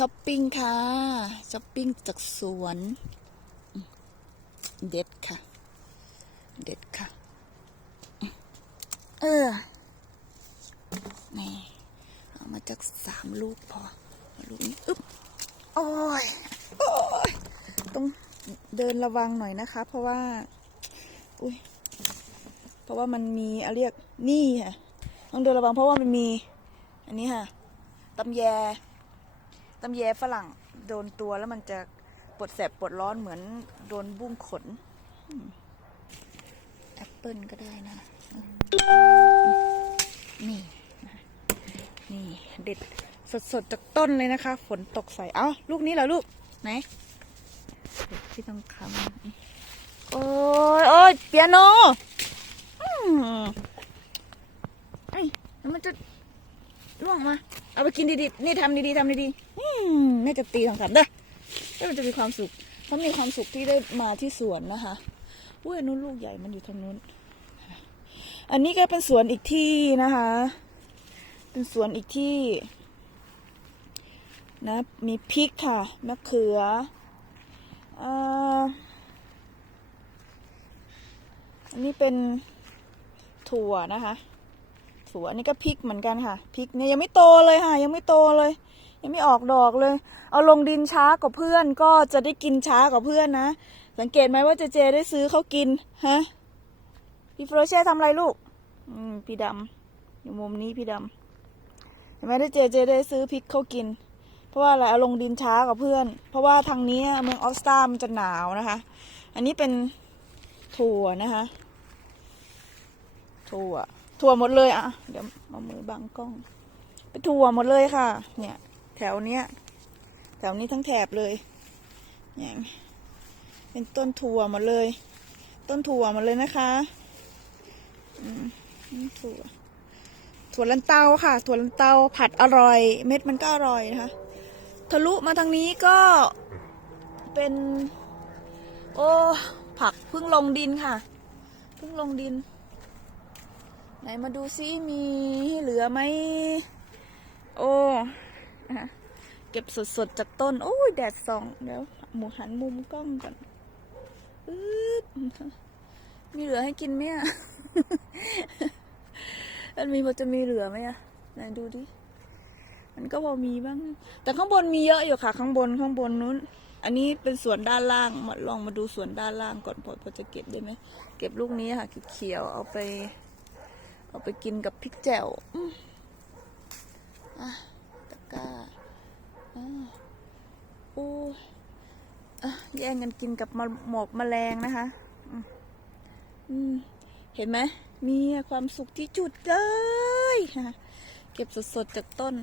ช้อปปิ้งค่ะช้อปปิ้งจากสวน เด็ดค่ะ เด็ดค่ะ เออนี่เอามาจากสามลูกพอลูกนี้อึ๊บโอ้ยโอ้ยต้องเดินระวังหน่อยนะคะ เพราะว่า อุ้ยเพราะว่ามันมีอะเรียกนี่ค่ะต้องเดินระวังเพราะว่ามันมี อันนี้ค่ะตำแย ตำแยฝรั่งโดนตัวแล้วมันจะปวดแสบปวดร้อนเหมือนโดนบุ้งขนแอปเปิลก็ได้นะ นี่ นี่เด็ดสดๆจากต้นเลยนะคะ ฝนตกใส่ เอ้า ลูกนี้เหรอลูก ไหนที่ต้องคำโอ้ยโอ้ยเปียโนอืมไอ้ยแล้วมันจะล่วงมา เอาไปกินดีๆ นี่ทำดีๆทำดีๆ แม่จะตีของสันเด้อแล้วมันจะมีความสุขเขามีความสุขที่ได้มาที่สวนนะคะอุ้ยนู้นลูกใหญ่มันอยู่ทางนู้น อันนี้ก็เป็นสวนอีกที่นะคะ เป็นสวนอีกที่นะมีพริกค่ะมะเขืออ่ออันนี้เป็นถั่วนะคะถั่วอันนี้ก็พริกเหมือนกันค่ะพริกเนี่ยยังไม่โตเลยค่ะ ยังไม่โตเลย ยังไม่ออกดอกเลย เอาลงดินช้ากว่าเพื่อน ก็จะได้กินช้ากว่าเพื่อนนะ สังเกตไหมว่าเจเจได้ซื้อเขากินฮะพี่โฟรเช่ทำอะไรลูก อืม พี่ดำอยู่มุมนี้พี่ดำเห็นไหมได้เจเจได้ซื้อพริกเขากิน เพราะว่าอะไรเอาลงดินช้ากว่าเพื่อน เพราะว่าทางนี้เมืองออสตามันจะหนาวนะคะ อันนี้เป็นถั่วนะคะ ถั่ว ถั่วหมดเลยอะ เดี๋ยวเอามือบังกล้องไปถั่วหมดเลยค่ะ เนี่ย แถวเนี้ย แถวนี้ทั้งแถบเลยอย่างเป็นต้นถั่วหมดเลย ต้นถั่วหมดเลยนะคะถั่วถั่วลันเตาค่ะ ถั่วลันเตาผัดอร่อย เม็ดมันก็อร่อยนะคะ ทะลุมาทางนี้ก็เป็น โอ้ผักเพิ่งลงดินค่ะเพิ่งลงดิน ไหนมาดูซิมีเหลือไหมโอ้ นะคะเก็บสดๆจากต้น โอ้ยแดดส่องเดี๋ยวหมูหันมุมกล้องก่อนอืดมีเหลือให้กินไหมอะมันมีพอจะมีเหลือไหมอะไหนดูดิมันก็พอมีบ้าง แต่ข้างบนมีเยอะอยู่ค่ะ ข้างบนข้างบนนู้น อันนี้เป็นสวนด้านล่างมาลองมาดูสวนด้านล่างก่อนพอพอจะเก็บได้ไหมเก็บลูกนี้ค่ะเขียวเอาไป เอาไปกินกับพริกแจ่วอะ ก้าอ่าโอ้ยอะแย่งกันกินกับมหมอกแมลงนะคะเห็นไหมมีความสุขที่จุดเลยนะคะเก็บสดๆจากต้น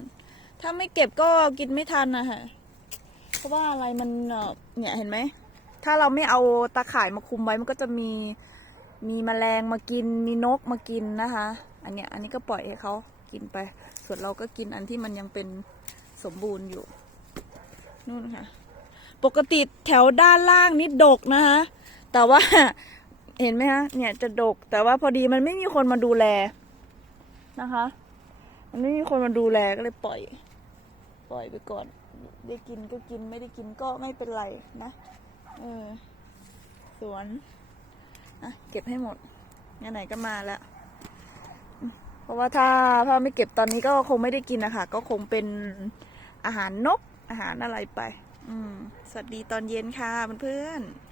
ถ้าไม่เก็บก็กินไม่ทันนะคะเพราะว่าอะไรมันเนี่ยเห็นไหม ถ้าเราไม่เอาตาข่ายมาคุมไว้มันก็จะมีมีแมลงมากินมีนกมากินนะคะ อันเนี้ยอันนี้ก็ปล่อยให้เขา กินไป ส่วนเราก็กินอันที่มันยังเป็นสมบูรณ์อยู่ นู่นค่ะ ปกติแถวด้านล่างนี่ดกนะคะแต่ว่าเห็นไหมคะเนี่ยจะดก แต่ว่าพอดีมันไม่มีคนมาดูแลนะคะ มันไม่มีคนมาดูแลก็เลยปล่อย ปล่อยไปก่อน ได้กินก็กินไม่ได้กินก็ไม่เป็นไรนะเออสวนอะเก็บให้หมดไหนๆก็มาแล้ว ราะว่าถ้าพ่อไม่เก็บตอนนี้ก็คงไม่ได้กินนะคะก็คงเป็นอาหารนกอาหารอะไรไป อืมสวัสดีตอนเย็นค่ะเพื่อนๆ